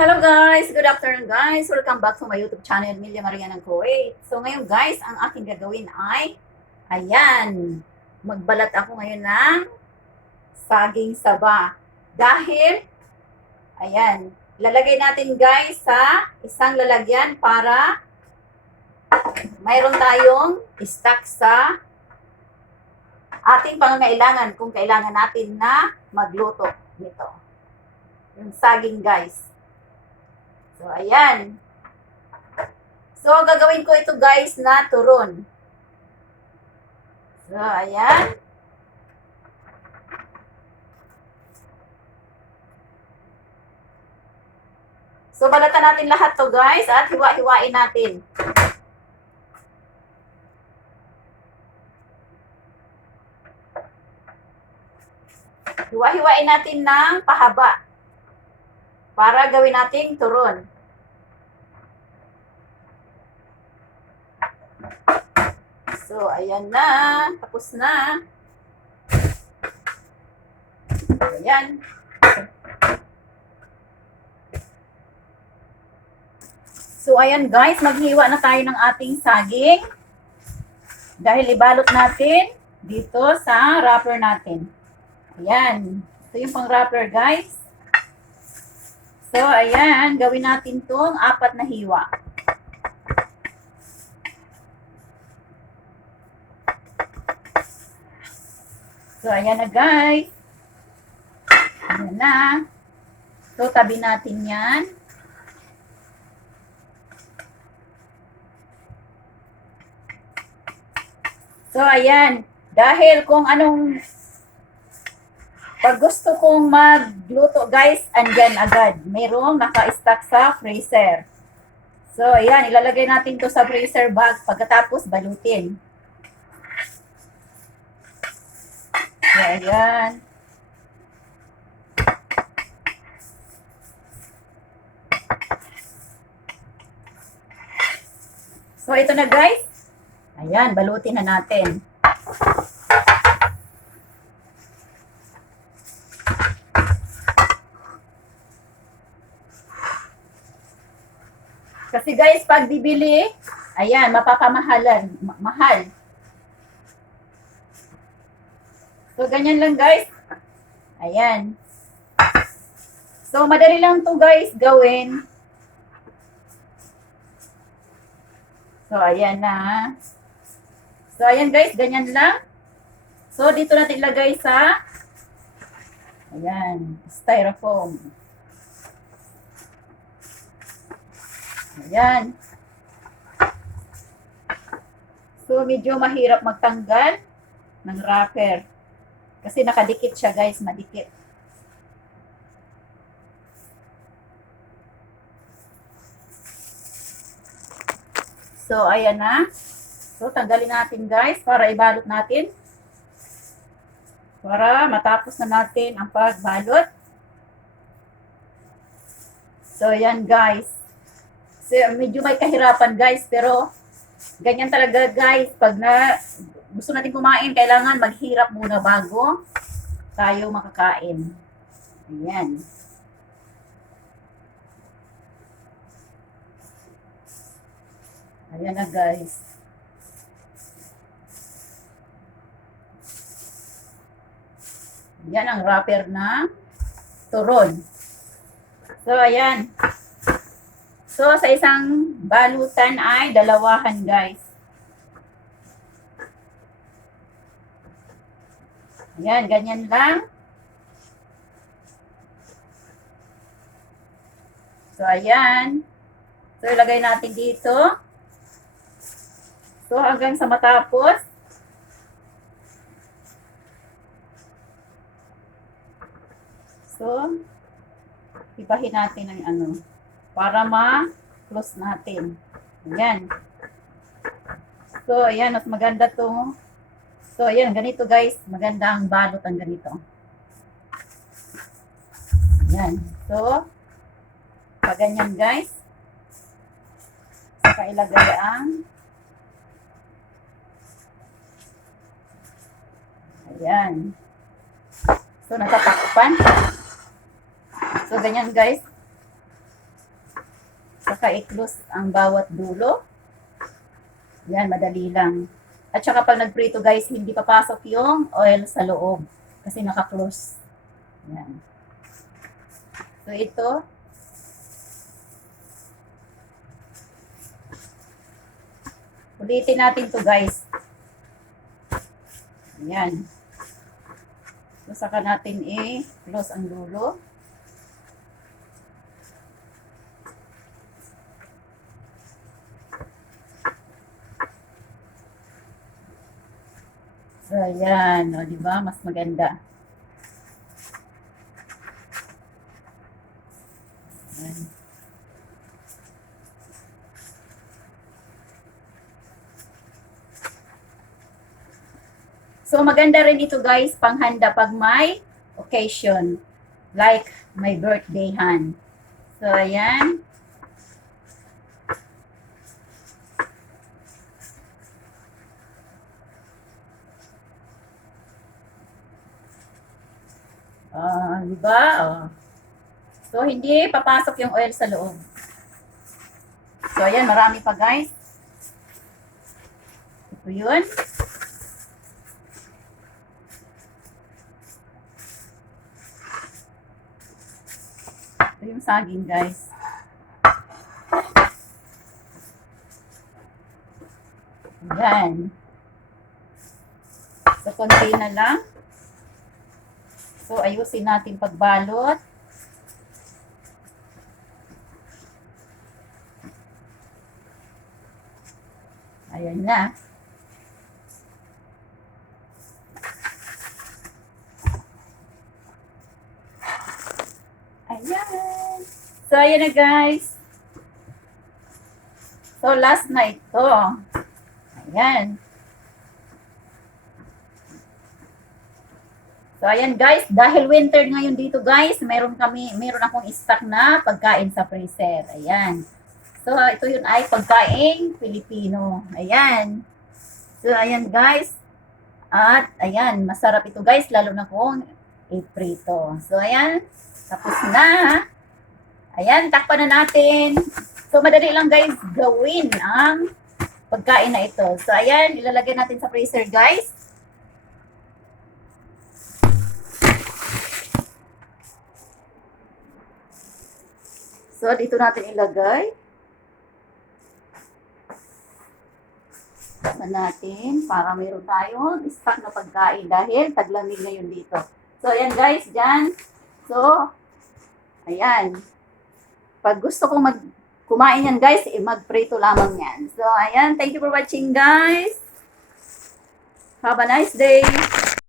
Hello guys! Good afternoon guys! Welcome back to my YouTube channel, Milya Maria ng Kuwait. So ngayon guys, ang aking gagawin ay, ayan, magbalat ako ngayon ng saging saba. Dahil, ayan, lalagay natin guys sa isang lalagyan para mayroon tayong stock sa ating pangangailangan kung kailangan natin na magluto nito. Yung saging guys. So, ayan. So, gagawin ko ito guys na turon. So, ayan. So, balatan natin lahat to guys at hiwa-hiwain natin. Hiwa-hiwain natin ng pahaba para gawin nating turon. So, ayan na. Tapos na. Ayan. So, ayan guys. Maghiwa na tayo ng ating saging. Dahil ibalot natin dito sa wrapper natin. Ayan. Ito yung pang wrapper guys. So, ayan. Gawin natin tong 4 na hiwa. So, ayan na guys. Ayan na. So, tabi natin yan. So, ayan. Dahil kung anong pag gusto kong magluto guys, andyan agad. Mayroong naka-stack sa freezer. So, ayan. Ilalagay natin to sa freezer bag pagkatapos balutin. Ayan. So, ito na guys. Ayan, balutin na natin. Kasi guys, pag bibili, ayan, mapapamahalan. Mahal. So, ganyan lang guys. Ayan. So, madali lang to guys gawin. So, ayan na. So, ayan guys, ganyan lang. So, dito natin ilagay sa ayan, styrofoam. Ayan. So, medyo mahirap magtanggal ng wrapper. Kasi nakadikit siya guys, madikit. So, ayan na. So, tanggalin natin guys para ibalot natin. Para matapos na natin ang pagbalot. So, ayan guys. So, medyo may kahirapan guys, pero ganyan talaga guys. Pag gusto natin kumain, kailangan maghirap muna bago tayo makakain. Ayan. Ayan na guys. Yan ang wrapper na turon. So, ayan. So, sa isang balutan ay 2 guys. Ayan, ganyan lang. So, ayan. So, ilagay natin dito. So, hanggang sa matapos. So, ibahin natin ang ano, para ma-close natin. Ayan. So, ayan, mas maganda to. So, ayan, ganito guys. Maganda ang balot ang ganito. Ayan. So, pag ganyan guys, saka ilagay ang ayan. So, natatakpan. So, ganyan guys. Saka i-close ang bawat dulo. Yan, madali lang. At saka pag nagprito guys, hindi papasok yung oil sa loob. Kasi naka-close. Yan. So ito. Ulitin natin to guys. Yan. So saka natin i-close ang dulo. So, ayan. O, diba? Mas maganda. Ayan. So, maganda rin ito guys, panghanda pag may occasion. Like, my birthday hand. So, ayan. Diba? So, hindi papasok yung oil sa loob. So, ayan, marami pa guys. Ito yun. Ito yung saging guys. Ayan. So, konti na lang. So, ayusin natin pagbalot. Ayan na. Ayan. So, ayan na guys. So, last na ito. Ayan. So, ayan guys, dahil winter ngayon dito guys, meron akong stock na pagkain sa freezer. Ayan. So, ito yun ay pagkain Pilipino. Ayan. So, ayan guys. At, ayan, masarap ito guys, lalo na kung i-prito. So, ayan. Tapos na. Ayan, takpan na natin. So, madali lang guys gawin ang pagkain na ito. So, ayan, ilalagay natin sa freezer guys. So, dito natin ilagay. Takpan natin para mayroon tayong stock na pagkain dahil taglamig ngayon dito. So, ayan guys, dyan. So, ayan. Pag gusto kong kumain yan guys, mag-prito lamang yan. So, ayan. Thank you for watching guys. Have a nice day.